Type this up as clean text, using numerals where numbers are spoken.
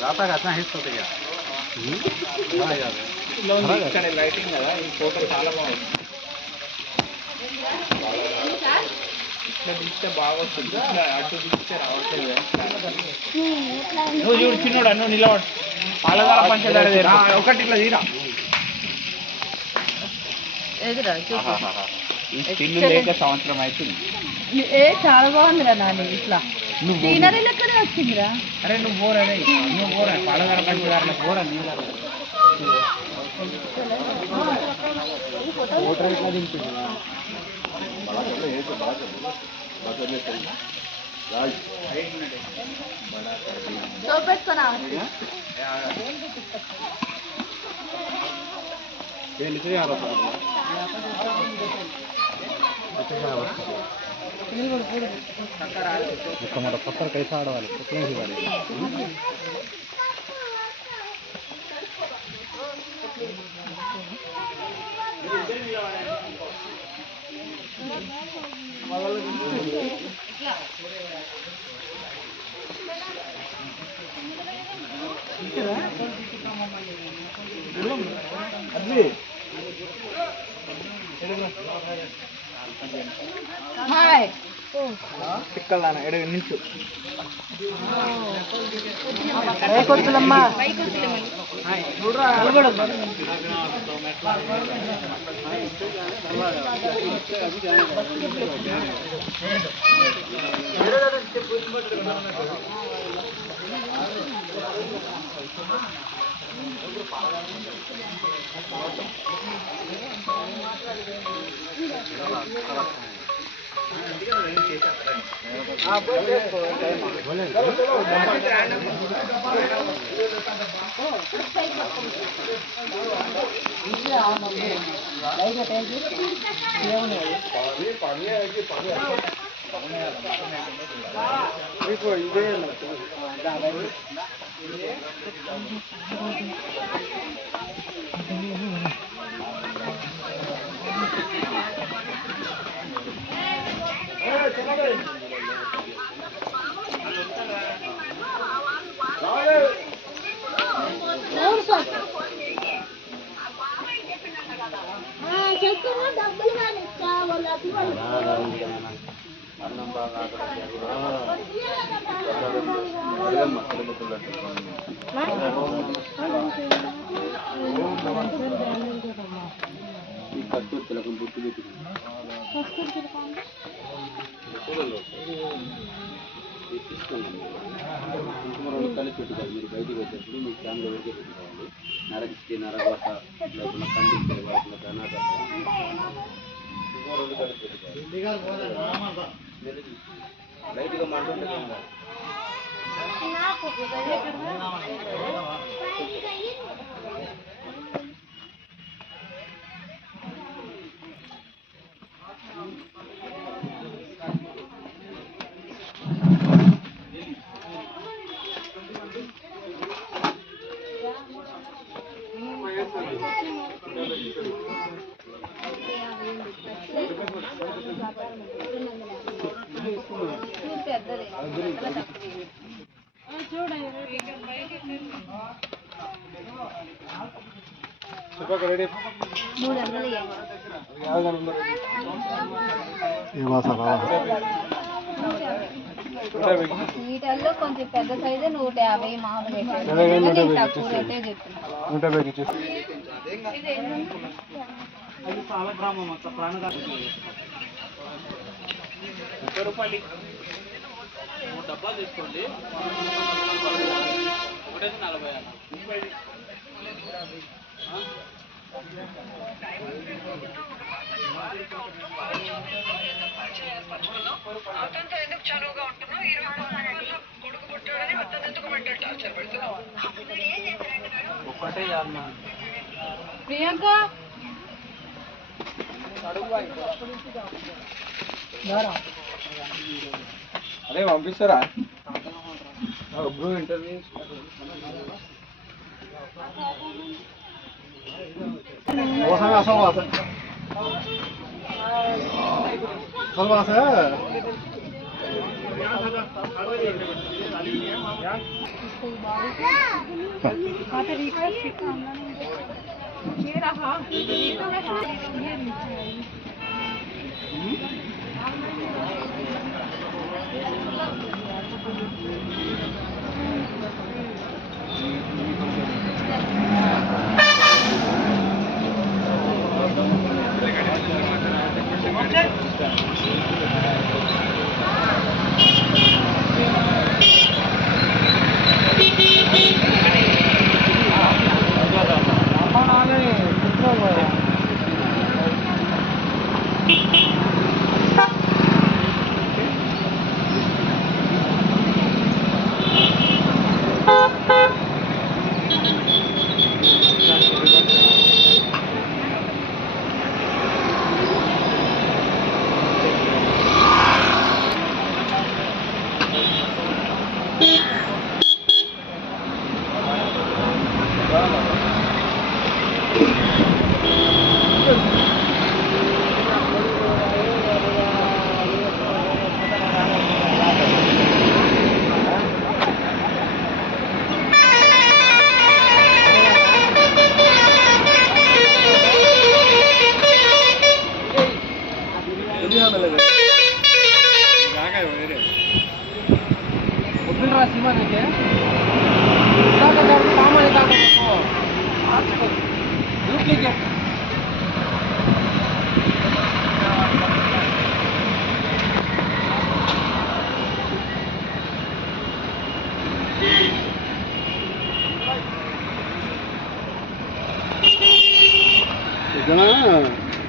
जाता का हेच होते లైటింగ్ కదా ఈ ఫోటో చాలా బాగుంది. ఇట్లా దిస్తే బాగా వస్తుంది, ఇట్లా అటు దిస్తే రావట్లేదు. నువ్వు చూడు చిన్నోడు అన్ను నిలబడు పాలదార పంచదార ఒకటి ఇట్లా తీరా తిన్ను లేక సంవత్సరం అవుతుంది. చాలా బాగుందిరా నాని ఇట్లా సీనరీ లెక్కనే వచ్చిందిరా. అరే నువ్వు పోరా నువ్వు పోరా పాలదార పంచదారలో పోరా నీళ్ళ ఫోటో ఎట్లా దించింది पत्थर कैसा आड़वाले హాయ్ చిక్కల్లాన ఎడ నిల్చు కొట్టులమ్మ చూడరా కలిసి పెట్టుకోవాలి. మీరు బయటికి వచ్చేప్పుడు మీ ఫ్యామిలీ వరకే పెట్టుకోవాలి. నరకి నరగొట్ట లేకుండా ఖండించే వాటిలో ధనాలు కలిసి పెట్టుకోవాలి. లైట్గా మాట్లాడుతూ వీటల్లో కొంచెం పెద్ద సైజు 150 మామూలుగా తక్కువ రేటే చెప్తున్నా. రూపాయలు డబ్బాలు తీసుకోండి. ఒకటైతే 40 ఎందుకు చనువుగా ఉంటున్నావు? 20 కొడుకు పుట్టాడని అతను ఎందుకు పెట్టాడు టార్చర్ పెడుతున్నావు? ఒకటే ప్రియాంక అదే పంపిస్తారా బ్రో ఇంటర్వ్యూ ये रहा ये तो वैसे ये नीचे है इतना